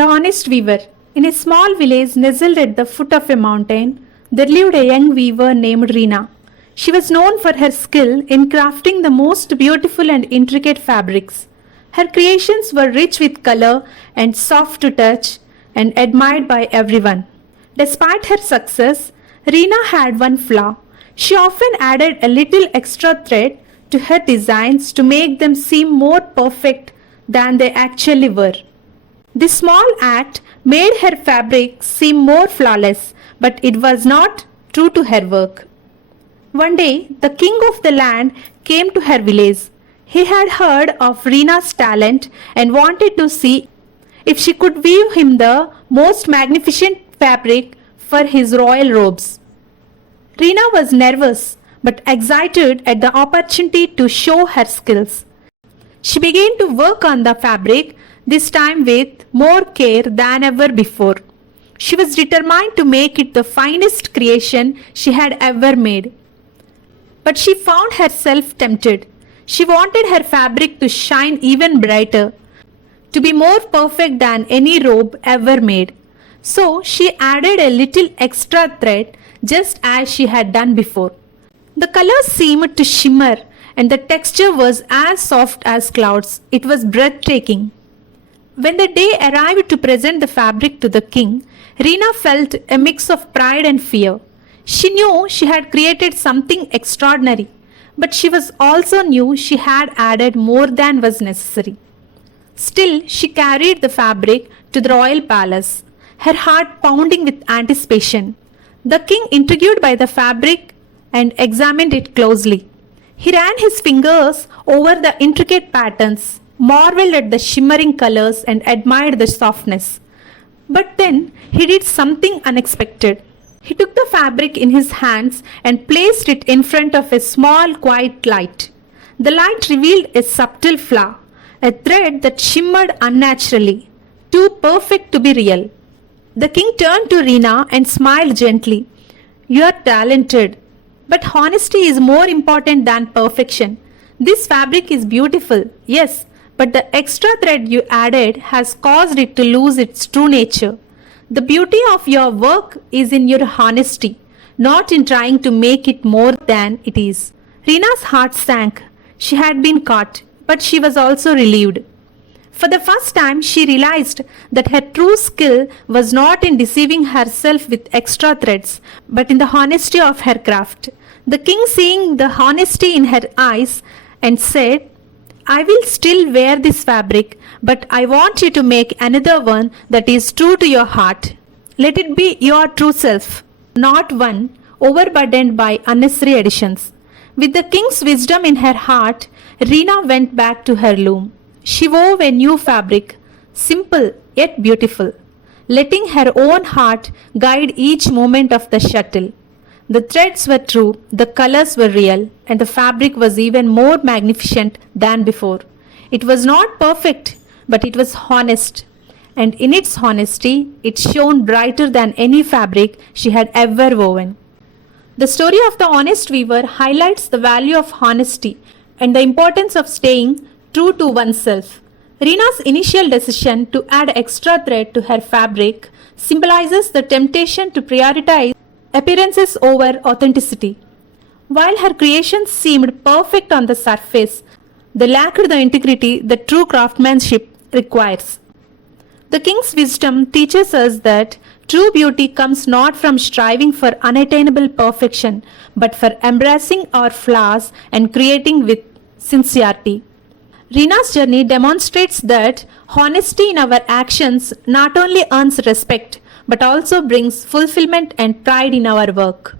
The Honest Weaver. In a small village nestled at the foot of a mountain, there lived a young weaver named Rina. She was known for her skill in crafting the most beautiful and intricate fabrics. Her creations were rich with color and soft to touch and admired by everyone. Despite her success, Rina had one flaw. She often added a little extra thread to her designs to make them seem more perfect than they actually were. This small act made her fabric seem more flawless, but it was not true to her work. One day, the king of the land came to her village. He had heard of Rina's talent and wanted to see if she could weave him the most magnificent fabric for his royal robes. Rina was nervous but excited at the opportunity to show her skills. She began to work on the fabric, this time with more care than ever before. She was determined to make it the finest creation she had ever made. But she found herself tempted. She wanted her fabric to shine even brighter, to be more perfect than any robe ever made. So she added a little extra thread just as she had done before. The colors seemed to shimmer and the texture was as soft as clouds. It was breathtaking. When the day arrived to present the fabric to the king, Rina felt a mix of pride and fear. She knew she had created something extraordinary, but she was also knew she had added more than was necessary. Still, she carried the fabric to the royal palace, her heart pounding with anticipation. The king, intrigued by the fabric and examined it closely. He ran his fingers over the intricate patterns, marveled at the shimmering colors and admired the softness. But then he did something unexpected. He took the fabric in his hands and placed it in front of a small quiet light. The light revealed a subtle flaw, a thread that shimmered unnaturally, too perfect to be real. The king turned to Rina and smiled gently. "You are talented, but honesty is more important than perfection. This fabric is beautiful, yes, but the extra thread you added has caused it to lose its true nature. The beauty of your work is in your honesty, not in trying to make it more than it is." Rina's heart sank. She had been caught, but she was also relieved. For the first time, she realized that her true skill was not in deceiving herself with extra threads, but in the honesty of her craft. The king, seeing the honesty in her eyes, and said, "I will still wear this fabric, but I want you to make another one that is true to your heart. Let it be your true self, not one overburdened by unnecessary additions." With the king's wisdom in her heart, Rina went back to her loom. She wove a new fabric, simple yet beautiful, letting her own heart guide each movement of the shuttle. The threads were true, the colors were real, and the fabric was even more magnificent than before. It was not perfect, but it was honest, and in its honesty, it shone brighter than any fabric she had ever woven. The story of the honest weaver highlights the value of honesty and the importance of staying true to oneself. Rina's initial decision to add extra thread to her fabric symbolizes the temptation to prioritize appearances over authenticity. While her creations seemed perfect on the surface, they lacked the integrity that true craftsmanship requires. The king's wisdom teaches us that true beauty comes not from striving for unattainable perfection, but for embracing our flaws and creating with sincerity. Rina's journey demonstrates that honesty in our actions not only earns respect, but also brings fulfillment and pride in our work.